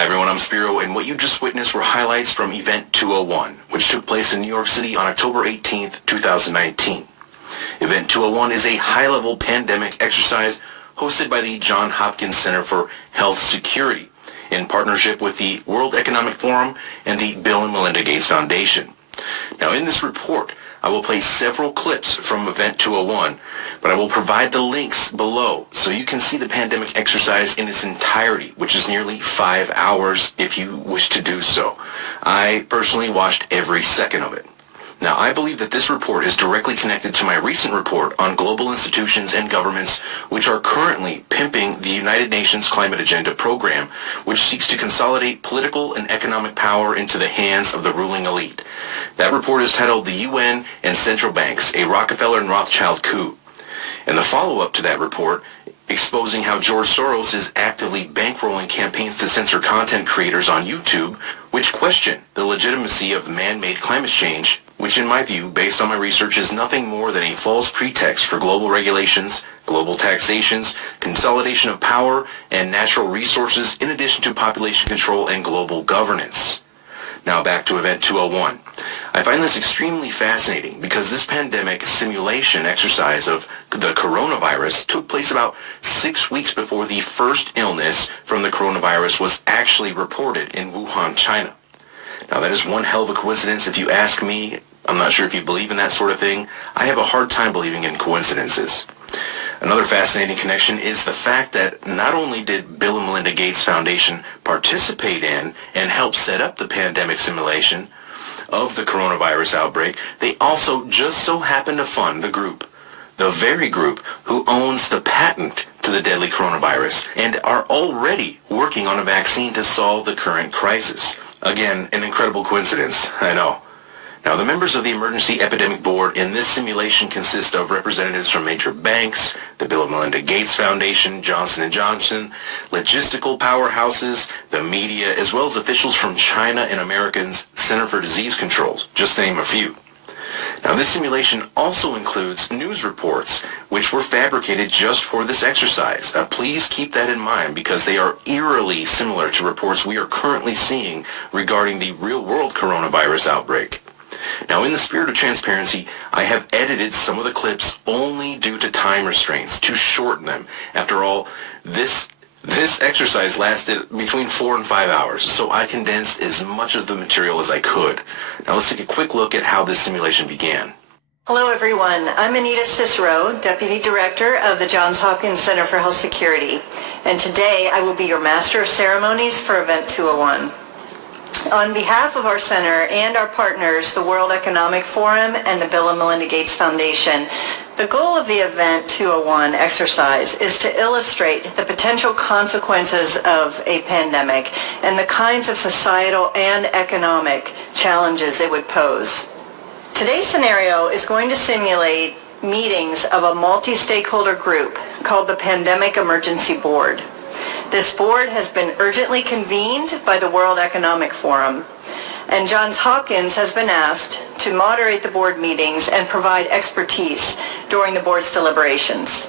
Hi everyone, I'm Spiro, and what you just witnessed were highlights from Event 201, which took place in New York City on October 18th, 2019. Event 201 is a high-level pandemic exercise hosted by the Johns Hopkins Center for Health Security in partnership with the World Economic Forum and the Bill and Melinda Gates Foundation. Now, in this report, I will play several clips from Event 201, but I will provide the links below so you can see the pandemic exercise in its entirety, which is nearly 5 hours if you wish to do so. I personally watched every second of it. Now, I believe that this report is directly connected to my recent report on global institutions and governments which are currently pimping the United Nations Climate Agenda program, which seeks to consolidate political and economic power into the hands of the ruling elite. That report is titled The UN and Central Banks, a Rockefeller and Rothschild Coup. And the follow-up to that report, exposing how George Soros is actively bankrolling campaigns to censor content creators on YouTube, which question the legitimacy of man-made climate change, which in my view, based on my research, is nothing more than a false pretext for global regulations, global taxations, consolidation of power and natural resources, in addition to population control and global governance. Now back to Event 201. I find this extremely fascinating because this pandemic simulation exercise of the coronavirus took place about 6 weeks before the first illness from the coronavirus was actually reported in Wuhan, China. Now that is one hell of a coincidence if you ask me. I'm not sure if you believe in that sort of thing. I have a hard time believing in coincidences. Another fascinating connection is the fact that not only did Bill and Melinda Gates Foundation participate in and help set up the pandemic simulation of the coronavirus outbreak, they also just so happened to fund the group, the very group who owns the patent to the deadly coronavirus and are already working on a vaccine to solve the current crisis. Again, an incredible coincidence, I know. Now, the members of the Emergency Epidemic Board in this simulation consist of representatives from major banks, the Bill and Melinda Gates Foundation, Johnson & Johnson, logistical powerhouses, the media, as well as officials from China and Americans' Center for Disease Control, just to name a few. Now, this simulation also includes news reports, which were fabricated just for this exercise. Please keep that in mind because they are eerily similar to reports we are currently seeing regarding the real-world coronavirus outbreak. Now, in the spirit of transparency, I have edited some of the clips only due to time restraints to shorten them. After all, this exercise lasted between 4 and 5 hours, so I condensed as much of the material as I could. Now, let's take a quick look at how this simulation began. Hello, everyone. I'm Anita Cicero, Deputy Director of the Johns Hopkins Center for Health Security, and today I will be your Master of Ceremonies for Event 201. On behalf of our center and our partners, the World Economic Forum and the Bill and Melinda Gates Foundation, the goal of the Event 201 exercise is to illustrate the potential consequences of a pandemic and the kinds of societal and economic challenges it would pose. Today's scenario is going to simulate meetings of a multi-stakeholder group called the Pandemic Emergency Board. This board has been urgently convened by the World Economic Forum, and Johns Hopkins has been asked to moderate the board meetings and provide expertise during the board's deliberations.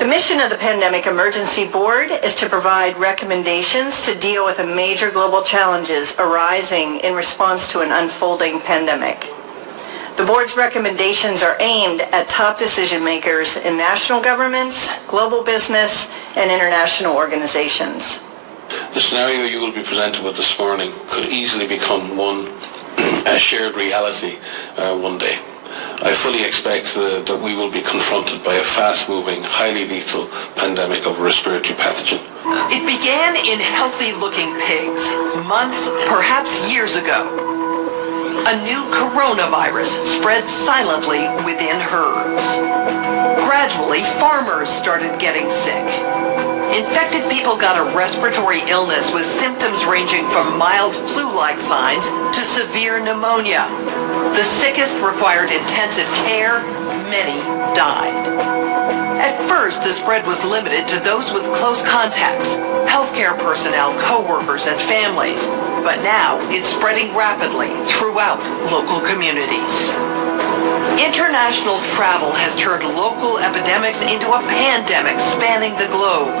The mission of the Pandemic Emergency Board is to provide recommendations to deal with the major global challenges arising in response to an unfolding pandemic. The board's recommendations are aimed at top decision makers in national governments, global business, and international organizations. The scenario you will be presented with this morning could easily become a shared reality one day. I fully expect that we will be confronted by a fast-moving, highly lethal pandemic of a respiratory pathogen. It began in healthy-looking pigs, months, perhaps years ago. A new coronavirus spread silently within herds. Gradually, farmers started getting sick. Infected people got a respiratory illness with symptoms ranging from mild flu-like signs to severe pneumonia. The sickest required intensive care. Many died. At first, the spread was limited to those with close contacts, healthcare personnel, co-workers, and families. But now, it's spreading rapidly throughout local communities. International travel has turned local epidemics into a pandemic spanning the globe.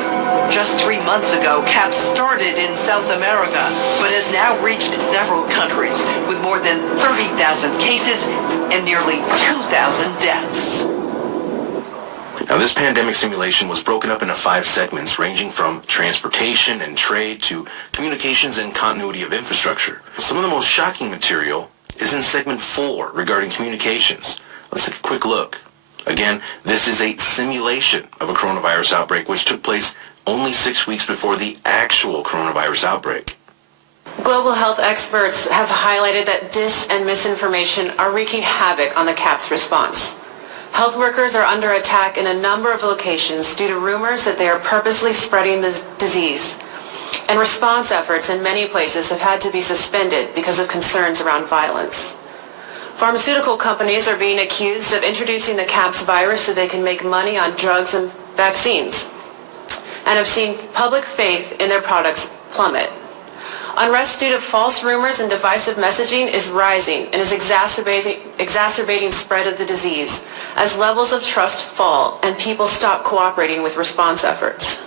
Just 3 months ago, CAP started in South America, but has now reached several countries with more than 30,000 cases and nearly 2,000 deaths. Now, this pandemic simulation was broken up into 5 segments ranging from transportation and trade to communications and continuity of infrastructure. Some of the most shocking material is in segment 4 regarding communications. Let's take a quick look. Again, this is a simulation of a coronavirus outbreak which took place only 6 weeks before the actual coronavirus outbreak. Global health experts have highlighted that and misinformation are wreaking havoc on the CAP's response. Health workers are under attack in a number of locations due to rumors that they are purposely spreading the disease. And response efforts in many places have had to be suspended because of concerns around violence. Pharmaceutical companies are being accused of introducing the CAPS virus so they can make money on drugs and vaccines, and have seen public faith in their products plummet. Unrest due to false rumors and divisive messaging is rising and is exacerbating spread of the disease as levels of trust fall and people stop cooperating with response efforts.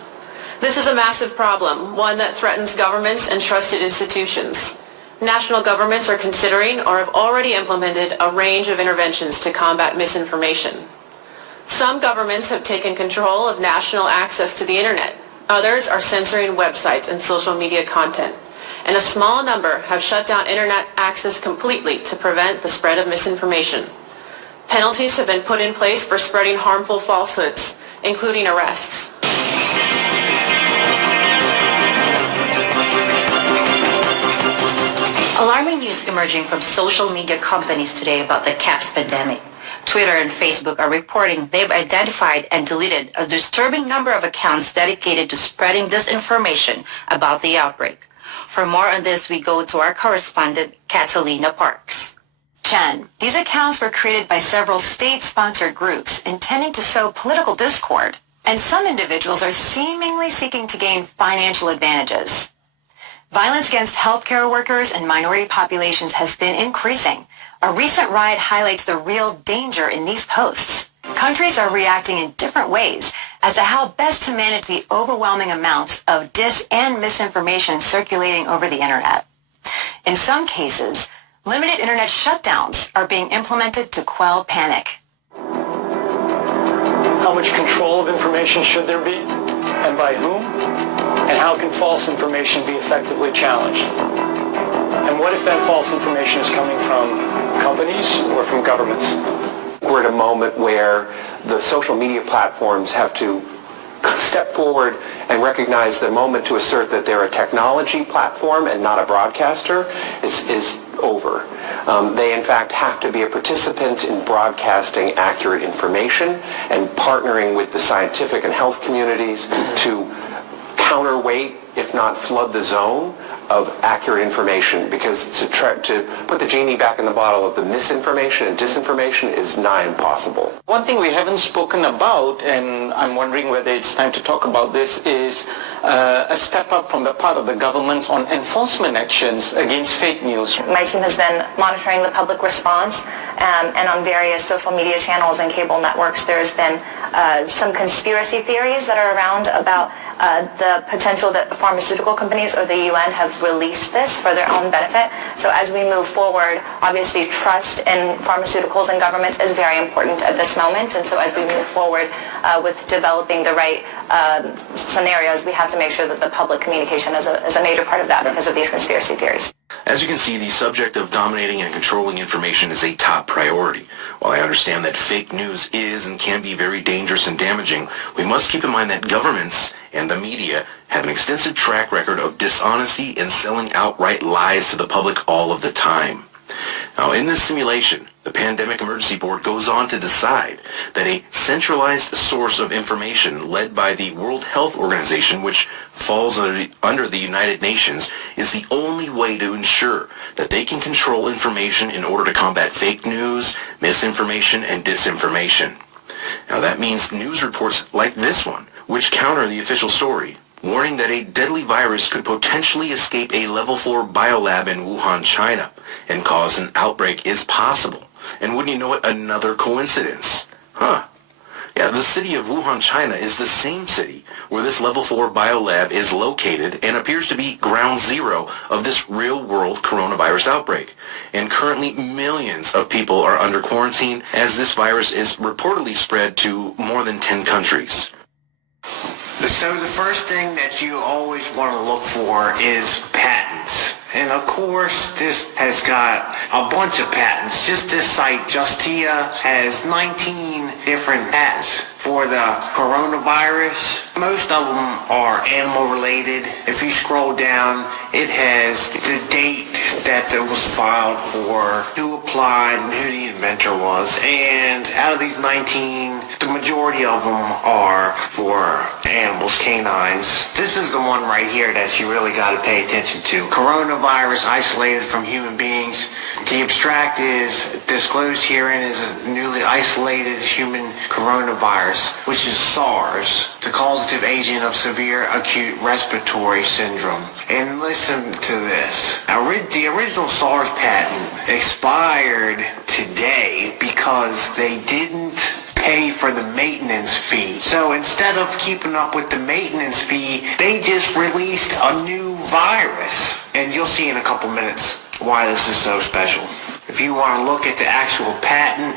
This is a massive problem, one that threatens governments and trusted institutions. National governments are considering or have already implemented a range of interventions to combat misinformation. Some governments have taken control of national access to the internet. Others are censoring websites and social media content. And a small number have shut down internet access completely to prevent the spread of misinformation. Penalties have been put in place for spreading harmful falsehoods, including arrests. Alarming news emerging from social media companies today about the CAPS pandemic. Twitter and Facebook are reporting they've identified and deleted a disturbing number of accounts dedicated to spreading disinformation about the outbreak. For more on this, we go to our correspondent, Catalina Parks. Jen, these accounts were created by several state-sponsored groups intending to sow political discord, and some individuals are seemingly seeking to gain financial advantages. Violence against healthcare workers and minority populations has been increasing. A recent riot highlights the real danger in these posts. Countries are reacting in different ways as to how best to manage the overwhelming amounts of and misinformation circulating over the internet. In some cases, limited internet shutdowns are being implemented to quell panic. How much control of information should there be, and by whom? And how can false information be effectively challenged? And what if that false information is coming from companies or from governments? We're at a moment where the social media platforms have to step forward and recognize the moment to assert that they're a technology platform and not a broadcaster is over. They, in fact, have to be a participant in broadcasting accurate information and partnering with the scientific and health communities to counterweight, if not flood the zone, of accurate information, because to put the genie back in the bottle of the misinformation and disinformation is nigh impossible. One thing we haven't spoken about, and I'm wondering whether it's time to talk about this, is a step up from the part of the governments on enforcement actions against fake news. My team has been monitoring the public response, and on various social media channels and cable networks there's been some conspiracy theories that are around about the potential that pharmaceutical companies or the UN have released this for their own benefit. So as we move forward, obviously trust in pharmaceuticals and government is very important at this moment, and so as we move forward with developing the right scenarios, we have to make sure that the public communication is a major part of that because of these conspiracy theories. As you can see, the subject of dominating and controlling information is a top priority. While I understand that fake news is and can be very dangerous and damaging, we must keep in mind that governments and the media have an extensive track record of dishonesty and selling outright lies to the public all of the time. Now, in this simulation, the Pandemic Emergency Board goes on to decide that a centralized source of information led by the World Health Organization, which falls under the United Nations, is the only way to ensure that they can control information in order to combat fake news, misinformation, and disinformation. Now, that means news reports like this one, which counter the official story, warning that a deadly virus could potentially escape a level 4 biolab in Wuhan, China, and cause an outbreak is possible. And wouldn't you know it, another coincidence. Yeah, the city of Wuhan, China is the same city where this level 4 biolab is located and appears to be ground zero of this real-world coronavirus outbreak. And currently millions of people are under quarantine as this virus is reportedly spread to more than 10 countries. So the first thing that you always want to look for is patents. And of course, this has got a bunch of patents. Just this site, Justia, has 19 different patents for the coronavirus. Most of them are animal related. If you scroll down, it has the date that it was filed for, who applied, and who the inventor was. And out of these 19, the majority of them are for animals, canines. This is the one right here that you really got to pay attention to. Coronavirus isolated from human beings. The abstract is disclosed herein is a newly isolated human coronavirus, which is SARS, the causative agent of severe acute respiratory syndrome. And listen to this. Now, the original SARS patent expired today because they didn't pay for the maintenance fee. So instead of keeping up with the maintenance fee, they just released a new virus. And you'll see in a couple minutes why this is so special. If you want to look at the actual patent,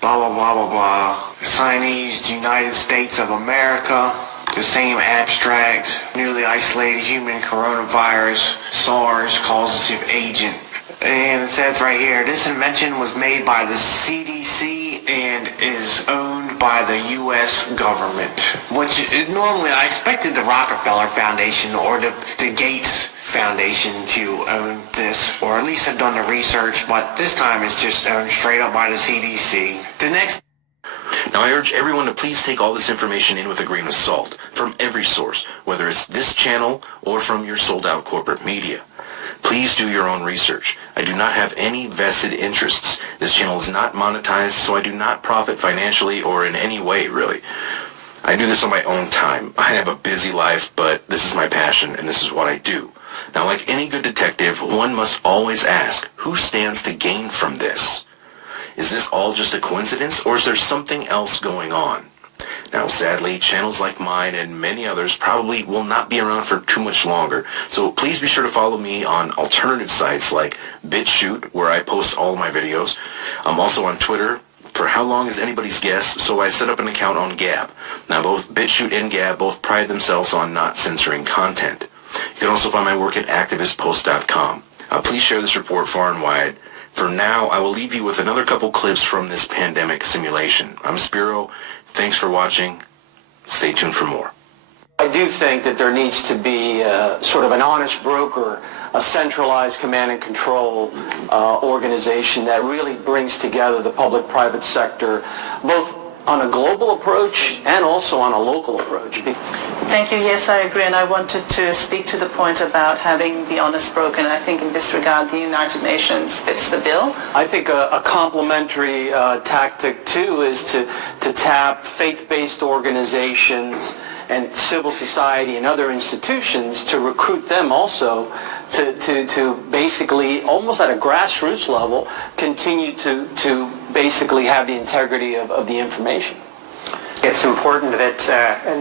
blah, blah, blah, blah, blah. Signees, United States of America, the same abstract, newly isolated human coronavirus, SARS, causative agent. And it says right here, this invention was made by the CDC and is owned by the U.S. government. Which normally I expected the Rockefeller Foundation or the Gates Foundation to own this, or at least have done the research, but this time it's just owned straight up by the CDC. The next. Now, I urge everyone to please take all this information in with a grain of salt from every source, whether it's this channel or from your sold-out corporate media. Please do your own research. I do not have any vested interests. This channel is not monetized, so I do not profit financially or in any way, really. I do this on my own time. I have a busy life, but this is my passion, and this is what I do. Now, like any good detective, one must always ask, who stands to gain from this? Is this all just a coincidence, or is there something else going on? Now, sadly, channels like mine and many others probably will not be around for too much longer, so please be sure to follow me on alternative sites like BitChute, where I post all my videos. I'm also on Twitter. For how long is anybody's guess, so I set up an account on Gab. Now, both BitChute and Gab both pride themselves on not censoring content. You can also find my work at activistpost.com. Please share this report far and wide. For now, I will leave you with another couple clips from this pandemic simulation. I'm Spiro. Thanks for watching. Stay tuned for more. I do think that there needs to be sort of an honest broker, a centralized command and control organization that really brings together the public-private sector, both on a global approach and also on a local approach. Thank you. Yes, I agree. And I wanted to speak to the point about having the honest broker. And I think in this regard, the United Nations fits the bill. I think a complementary tactic, too, is to tap faith-based organizations and civil society and other institutions to recruit them also to basically, almost at a grassroots level, continue to basically have the integrity of the information. It's important that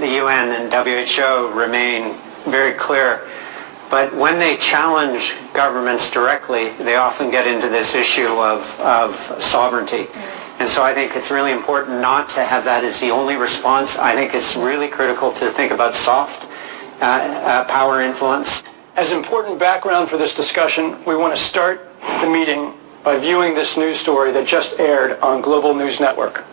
the UN and WHO remain very clear, but when they challenge governments directly, they often get into this issue of sovereignty. And so I think it's really important not to have that as the only response. I think it's really critical to think about soft power influence. As important background for this discussion, we want to start the meeting by viewing this news story that just aired on Global News Network.